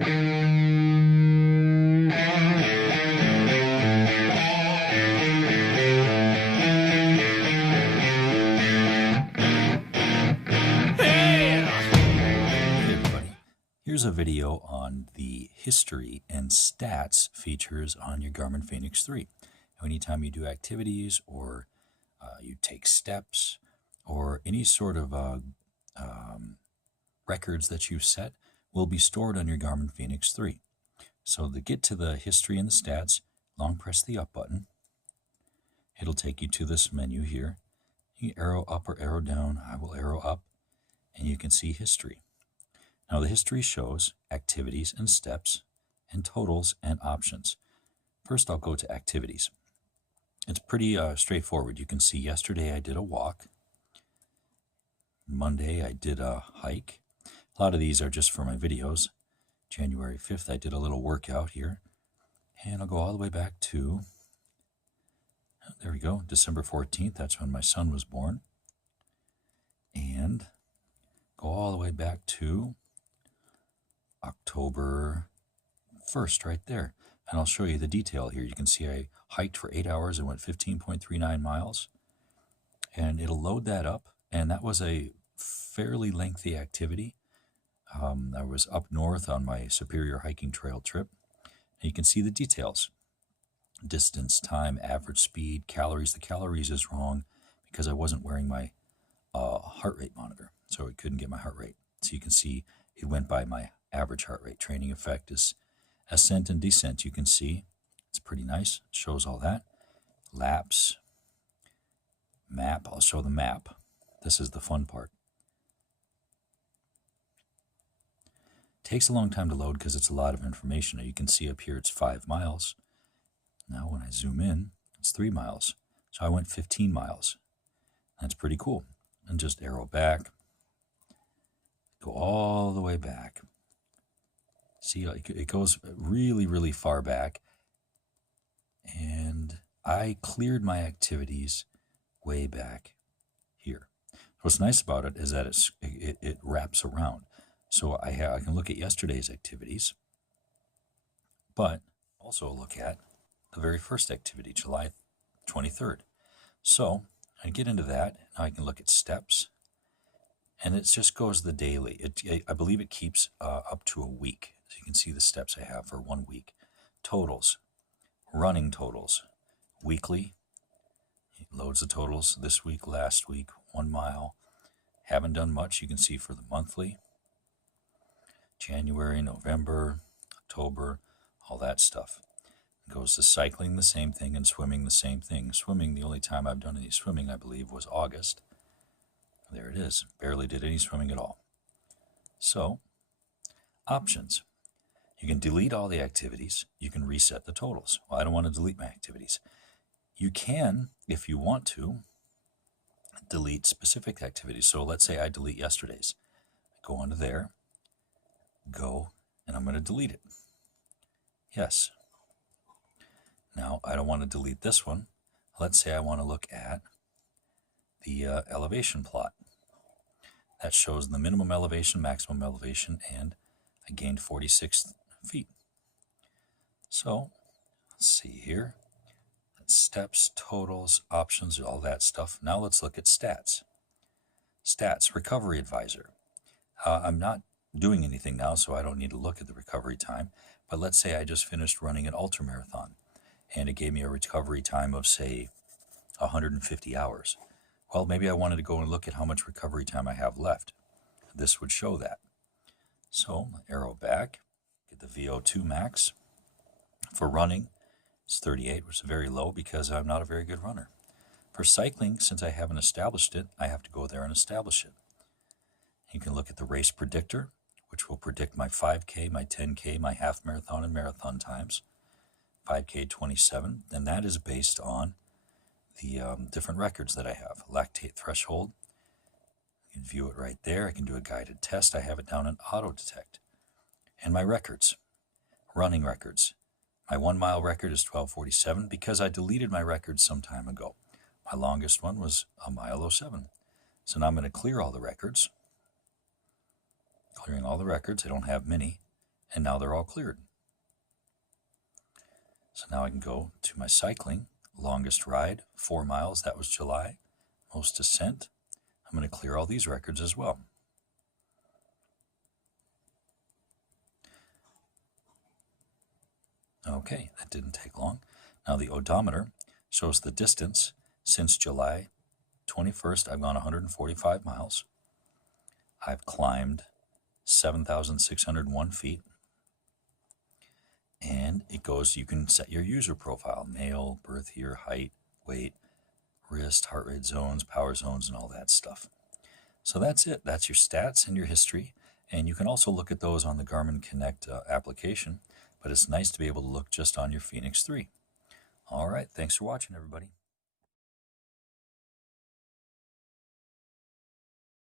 Here's a video on the history and stats features on your Garmin Fenix 3. Anytime you do activities or you take steps or any sort of records that you've set will be stored on your Garmin Fenix 3. So to get to the history and the stats, long press the up button. It'll take you to this menu here. You arrow up or arrow down. I will arrow up, and you can see history. Now the history shows activities and steps and totals and options. First I'll go to activities. It's pretty straightforward. You can see yesterday I did a walk. Monday I did a hike. A lot of these are just for my videos. January 5th I did a little workout here. And I'll go all the way back to, there we go, December 14th. That's when my son was born. And go all the way back to October 1st right there. And I'll show you the detail here. You can see I hiked for 8 hours and went 15.39 miles. And it'll load that up. And that was a fairly lengthy activity. I was up north on my Superior hiking trail trip. And you can see the details. Distance, time, average speed, calories. The calories is wrong because I wasn't wearing my heart rate monitor. So it couldn't get my heart rate. So you can see it went by my average heart rate. Training effect is ascent and descent. You can see it's pretty nice. It shows all that. Laps, map. I'll show the map. This is the fun part. Takes a long time to load because it's a lot of information. Now you can see up here it's 5 miles. Now when I zoom in, it's 3 miles. So I went 15 miles. That's pretty cool. And just arrow back. Go all the way back. See, it goes really, really far back. And I cleared my activities way back here. What's nice about it is that it wraps around. So I can look at yesterday's activities, but also look at the very first activity, July 23rd. So I get into that. Now I can look at steps. And it just goes the daily. I believe it keeps up to a week. So you can see the steps I have for 1 week. Totals, running totals, weekly. It loads the totals this week, last week, 1 mile. Haven't done much. You can see for the monthly. January, November, October, all that stuff. It goes to cycling, the same thing, and swimming, the same thing. Swimming, the only time I've done any swimming, I believe, was August. There it is. Barely did any swimming at all. So, options. You can delete all the activities. You can reset the totals. Well, I don't want to delete my activities. You can, if you want to, delete specific activities. So let's say I delete yesterday's. Go onto there, go, and I'm going to delete it. Yes. Now, I don't want to delete this one. Let's say I want to look at the elevation plot. That shows the minimum elevation, maximum elevation, and I gained 46 feet. So, let's see here. That's steps, totals, options, all that stuff. Now let's look at stats. Stats, recovery advisor. I'm not doing anything now, so I don't need to look at the recovery time. But let's say I just finished running an ultramarathon, and it gave me a recovery time of, say, 150 hours. Well, maybe I wanted to go and look at how much recovery time I have left. This would show that. So, arrow back, get the VO2 max. For running, it's 38, which is very low because I'm not a very good runner. For cycling, since I haven't established it, I have to go there and establish it. You can look at the race predictor, which will predict my 5K, my 10K, my half marathon, and marathon times. 5K 27, and that is based on the different records that I have. Lactate threshold, you can view it right there. I can do a guided test. I have it down in auto detect. And my records, running records. My 1 mile record is 12:47 because I deleted my record some time ago. My longest one was a mile 07. So now I'm going to clear all the records. Clearing all the records. I don't have many. and now they're all cleared. So now I can go to my cycling. Longest ride, 4 miles, that was July. Most descent. I'm going to clear all these records as well. Okay, that didn't take long. Now the odometer shows the distance since July 21st. I've gone 145 miles. I've climbed 7,601 feet. And it goes, you can set your user profile, male, birth year, height, weight, wrist, heart rate zones, power zones, and all that stuff. So that's it. That's your stats and your history. And you can also look at those on the Garmin Connect application, but it's nice to be able to look just on your Fenix 3. All right, thanks for watching, everybody.